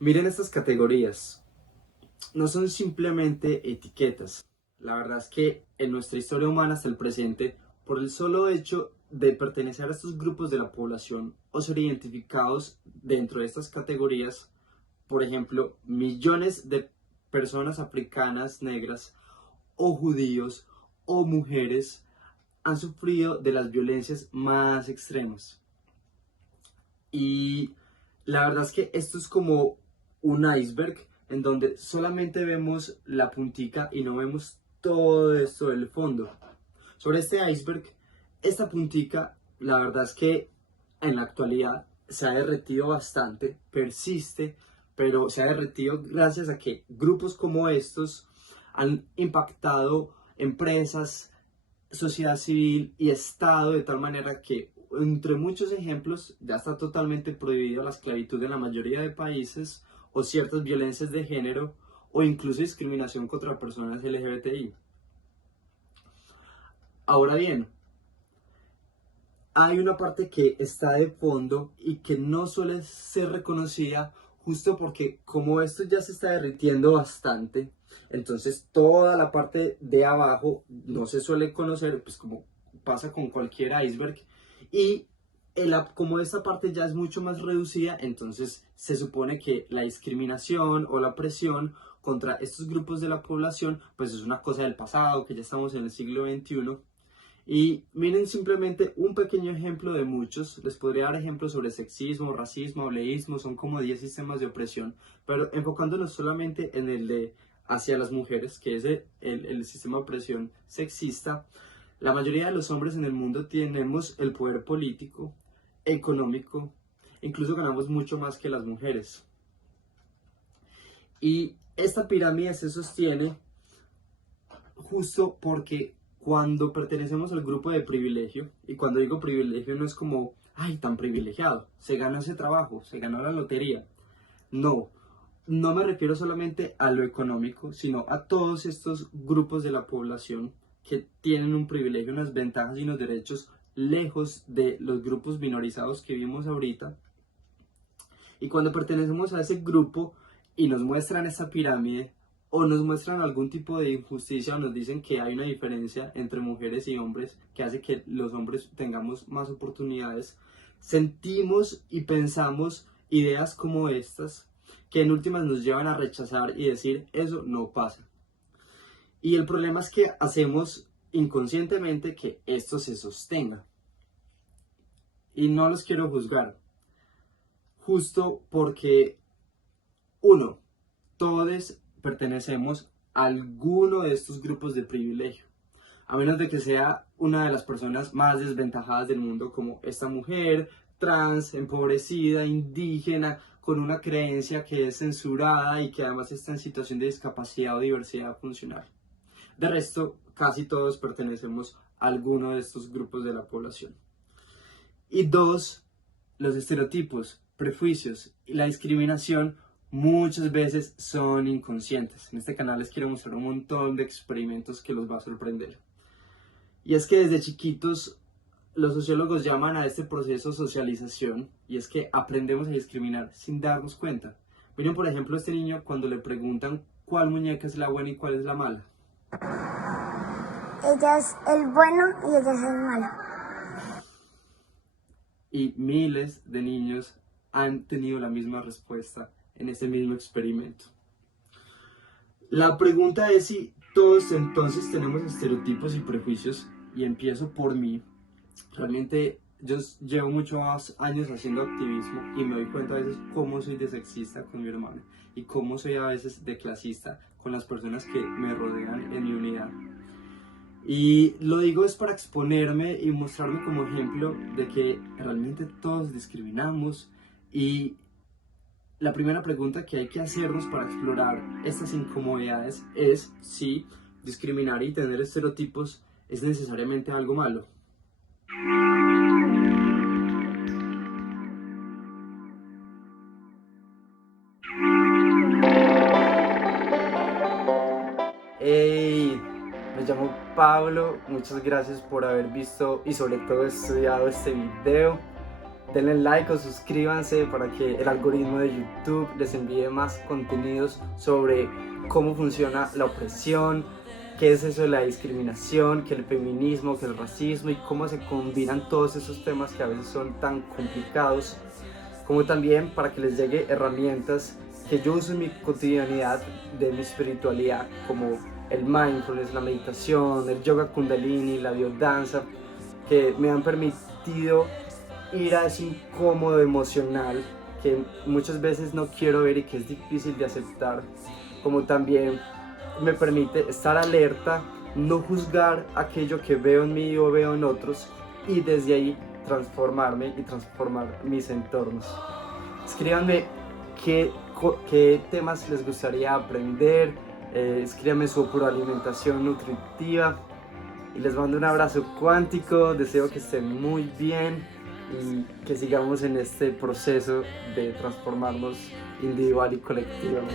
Miren estas categorías. No son simplemente etiquetas. La verdad es que en nuestra historia humana hasta el presente, por el solo hecho de pertenecer a estos grupos de la población o ser identificados dentro de estas categorías, por ejemplo, millones de personas africanas, negras o judíos o mujeres han sufrido de las violencias más extremas. Y la verdad es que esto es como un iceberg en donde solamente vemos la puntica y no vemos todo esto del fondo. Sobre este iceberg, esta puntica, la verdad es que en la actualidad se ha derretido bastante, persiste, pero se ha derretido gracias a que grupos como estos han impactado empresas, sociedad civil y Estado de tal manera que, entre muchos ejemplos, ya está totalmente prohibida la esclavitud en la mayoría de países o ciertas violencias de género o incluso discriminación contra personas LGBTI. Ahora bien, hay una parte que está de fondo y que no suele ser reconocida justo porque como esto ya se está derritiendo bastante, entonces toda la parte de abajo no se suele conocer, pues como pasa con cualquier iceberg, y como esta parte ya es mucho más reducida, entonces se supone que la discriminación o la presión contra estos grupos de la población pues es una cosa del pasado, que ya estamos en el siglo XXI. Y miren simplemente un pequeño ejemplo de muchos. Les podría dar ejemplos sobre sexismo, racismo, ableísmo, son como 10 sistemas de opresión, pero enfocándonos solamente en el de hacia las mujeres, que es el sistema de opresión sexista. La mayoría de los hombres en el mundo tenemos el poder político, económico, incluso ganamos mucho más que las mujeres. Y esta pirámide se sostiene justo porque cuando pertenecemos al grupo de privilegio, y cuando digo privilegio no es como, ay, tan privilegiado, se ganó ese trabajo, se ganó la lotería. No, no me refiero solamente a lo económico, sino a todos estos grupos de la población que tienen un privilegio, unas ventajas y unos derechos lejos de los grupos minorizados que vimos ahorita. Y cuando pertenecemos a ese grupo y nos muestran esa pirámide o nos muestran algún tipo de injusticia o nos dicen que hay una diferencia entre mujeres y hombres que hace que los hombres tengamos más oportunidades, sentimos y pensamos ideas como estas que en últimas nos llevan a rechazar y decir eso no pasa. Y el problema es que hacemos inconscientemente que esto se sostenga. Y no los quiero juzgar, justo porque uno, todos pertenecemos a alguno de estos grupos de privilegio, a menos de que sea una de las personas más desventajadas del mundo, como esta mujer trans, empobrecida, indígena, con una creencia que es censurada y que además está en situación de discapacidad o diversidad funcional. De resto, casi todos pertenecemos a alguno de estos grupos de la población. Y dos, los estereotipos, prejuicios y la discriminación muchas veces son inconscientes. En este canal les quiero mostrar un montón de experimentos que los va a sorprender. Y es que desde chiquitos los sociólogos llaman a este proceso socialización y es que aprendemos a discriminar sin darnos cuenta. Miren por ejemplo a este niño cuando le preguntan cuál muñeca es la buena y cuál es la mala. Ella es el bueno y ella es el malo. Y miles de niños han tenido la misma respuesta en ese mismo experimento. La pregunta es si todos entonces tenemos estereotipos y prejuicios, y empiezo por mí. Realmente yo llevo muchos años haciendo activismo y me doy cuenta a veces cómo soy de sexista con mi hermana y cómo soy a veces de clasista con las personas que me rodean en mi unidad. Y lo digo es para exponerme y mostrarme como ejemplo de que realmente todos discriminamos. Y la primera pregunta que hay que hacernos para explorar estas incomodidades es si discriminar y tener estereotipos es necesariamente algo malo. Hey, me llamo Pablo, muchas gracias por haber visto y sobre todo estudiado este video. denle like o suscríbanse para que el algoritmo de YouTube les envíe más contenidos sobre cómo funciona la opresión, qué es eso de la discriminación, qué es el feminismo, qué es el racismo y cómo se combinan todos esos temas que a veces son tan complicados, como también para que les llegue herramientas que yo uso en mi cotidianidad de mi espiritualidad, como el mindfulness, la meditación, el yoga kundalini, la biodanza, que me han permitido ir a ese incómodo emocional que muchas veces no quiero ver y que es difícil de aceptar, como también me permite estar alerta, no juzgar aquello que veo en mí o veo en otros y desde ahí transformarme y transformar mis entornos. Escríbanme qué temas les gustaría aprender, escríbanme sobre alimentación nutritiva y les mando un abrazo cuántico, deseo que estén muy bien y que sigamos en este proceso de transformarnos individual y colectivamente.